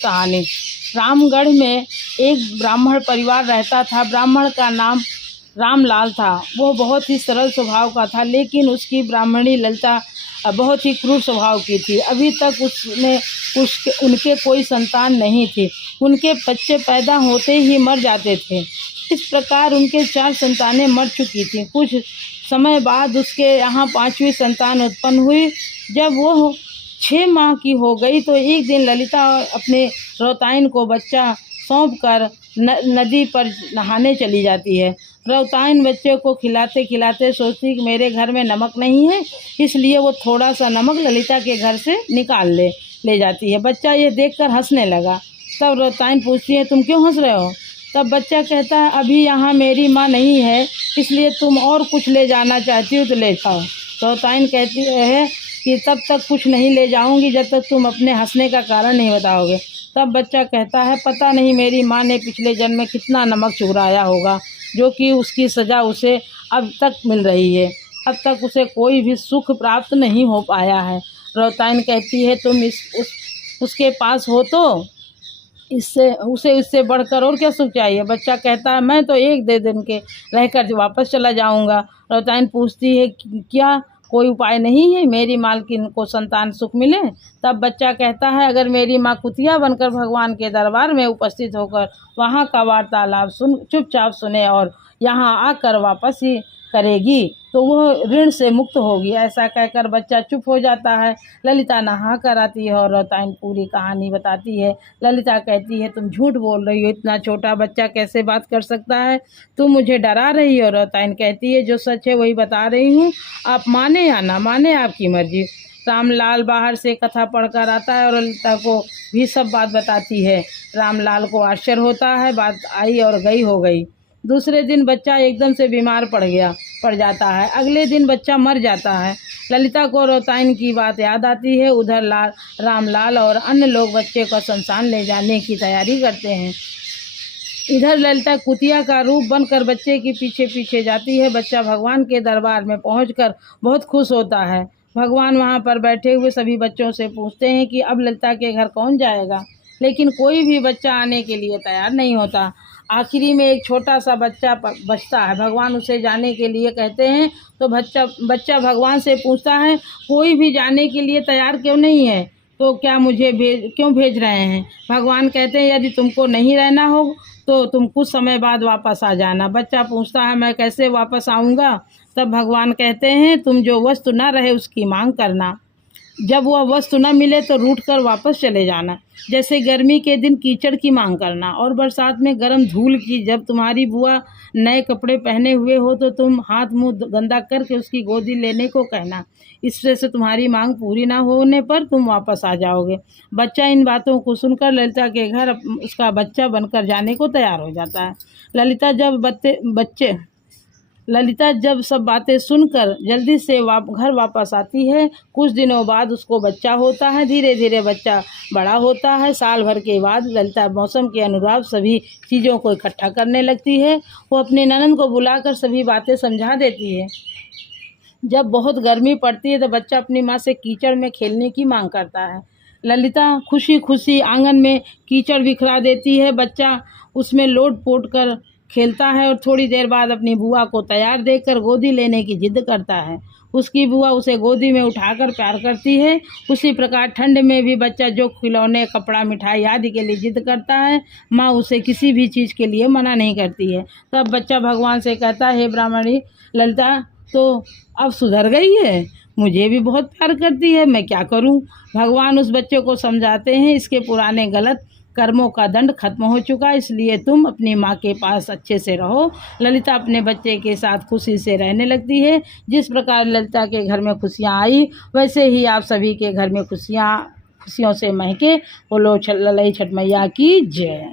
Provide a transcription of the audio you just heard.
कहानी। रामगढ़ में एक ब्राह्मण परिवार रहता था। ब्राह्मण का नाम रामलाल था। वो बहुत ही सरल स्वभाव का था, लेकिन उसकी ब्राह्मणी ललिता बहुत ही क्रूर स्वभाव की थी। अभी तक उनके कोई संतान नहीं थी। उनके बच्चे पैदा होते ही मर जाते थे। इस प्रकार उनके 4 संतानें मर चुकी थीं। कुछ समय बाद उसके यहाँ 5वीं संतान उत्पन्न हुई। जब वो 6 माह की हो गई तो एक दिन ललिता अपने रौताइन को बच्चा सौंप कर नदी पर नहाने चली जाती है। रौताइन बच्चे को खिलाते खिलाते सोचती कि मेरे घर में नमक नहीं है, इसलिए वो थोड़ा सा नमक ललिता के घर से निकाल ले जाती है। बच्चा ये देखकर हंसने लगा। तब रौताइन पूछती है, तुम क्यों हंस रहे हो? तब बच्चा कहता है, अभी यहाँ मेरी माँ नहीं है, इसलिए तुम और कुछ ले जाना चाहती हो तो ले जाओ। रौताइन कहती है कि तब तक कुछ नहीं ले जाऊंगी जब तक तुम अपने हंसने का कारण नहीं बताओगे। तब बच्चा कहता है, पता नहीं मेरी माँ ने पिछले जन्म में कितना नमक चुराया होगा, जो कि उसकी सज़ा उसे अब तक मिल रही है। अब तक उसे कोई भी सुख प्राप्त नहीं हो पाया है। रौताइन कहती है, तुम उसके पास हो तो इससे बढ़कर और क्या सुख चाहिए? बच्चा कहता है, मैं तो 1 दिन के रहकर वापस चला जाऊंगा। रौताइन पूछती है, क्या कोई उपाय नहीं है मेरी मालकिन को संतान सुख मिले? तब बच्चा कहता है, अगर मेरी माँ कुतिया बनकर भगवान के दरबार में उपस्थित होकर वहाँ का वार्तालाप चुपचाप सुने और यहाँ आकर वापस ही करेगी तो वह ऋण से मुक्त होगी। ऐसा कहकर बच्चा चुप हो जाता है। ललिता नहा कर आती है और रौताइन पूरी कहानी बताती है। ललिता कहती है, तुम झूठ बोल रही हो, इतना छोटा बच्चा कैसे बात कर सकता है? तुम मुझे डरा रही हो। रौताइन कहती है, जो सच है वही बता रही हूँ, आप माने या ना माने आपकी मर्जी। रामलाल बाहर से कथा पढ़कर आता है और ललिता को भी सब बात बताती है। रामलाल को आश्चर्य होता है। बात आई और गई हो गई। दूसरे दिन बच्चा एकदम से बीमार पड़ जाता है। अगले दिन बच्चा मर जाता है। ललिता को रौताइन की बात याद आती है। उधर रामलाल और अन्य लोग बच्चे को शमशान ले जाने की तैयारी करते हैं। इधर ललिता कुतिया का रूप बनकर बच्चे के पीछे पीछे जाती है। बच्चा भगवान के दरबार में पहुंचकर बहुत खुश होता है। भगवान वहां पर बैठे हुए सभी बच्चों से पूछते हैं कि अब ललिता के घर कौन जाएगा, लेकिन कोई भी बच्चा आने के लिए तैयार नहीं होता। आखिरी में एक छोटा सा बच्चा बचता है। भगवान उसे जाने के लिए कहते हैं तो बच्चा भगवान से पूछता है, कोई भी जाने के लिए तैयार क्यों नहीं है, तो क्या मुझे क्यों भेज रहे हैं? भगवान कहते हैं, यदि तुमको नहीं रहना हो तो तुम कुछ समय बाद वापस आ जाना। बच्चा पूछता है, मैं कैसे वापस आऊँगा? तब भगवान कहते हैं, तुम जो वस्तु न रहे उसकी मांग करना। जब वह वस्तु न मिले तो रूठ कर वापस चले जाना। जैसे गर्मी के दिन कीचड़ की मांग करना और बरसात में गर्म धूल की। जब तुम्हारी बुआ नए कपड़े पहने हुए हो तो तुम हाथ मुंह गंदा करके उसकी गोदी लेने को कहना। इससे से तुम्हारी मांग पूरी ना होने पर तुम वापस आ जाओगे। बच्चा इन बातों को सुनकर ललिता के घर उसका बच्चा बनकर जाने को तैयार हो जाता है। ललिता जब सब बातें सुनकर जल्दी से घर वापस आती है। कुछ दिनों बाद उसको बच्चा होता है। धीरे धीरे बच्चा बड़ा होता है। साल भर के बाद ललिता मौसम के अनुरूप सभी चीज़ों को इकट्ठा करने लगती है। वो अपनी ननद को बुलाकर सभी बातें समझा देती है। जब बहुत गर्मी पड़ती है तो बच्चा अपनी माँ से कीचड़ में खेलने की मांग करता है। ललिता खुशी खुशी आंगन में कीचड़ बिखरा देती है। बच्चा उसमें लोट पोट कर खेलता है और थोड़ी देर बाद अपनी बुआ को तैयार देखकर गोदी लेने की जिद करता है। उसकी बुआ उसे गोदी में उठाकर प्यार करती है। उसी प्रकार ठंड में भी बच्चा जो खिलौने, कपड़ा, मिठाई आदि के लिए जिद करता है, माँ उसे किसी भी चीज़ के लिए मना नहीं करती है। तब बच्चा भगवान से कहता है, हे ब्राह्मणी, ललिता तो अब सुधर गई है, मुझे भी बहुत प्यार करती है, मैं क्या करूं? भगवान उस बच्चे को समझाते हैं, इसके पुराने गलत कर्मों का दंड खत्म हो चुका, इसलिए तुम अपनी माँ के पास अच्छे से रहो। ललिता अपने बच्चे के साथ खुशी से रहने लगती है। जिस प्रकार ललिता के घर में खुशियाँ आई, वैसे ही आप सभी के घर में खुशियों से महके। बोलो ललई छठ मैया की जय।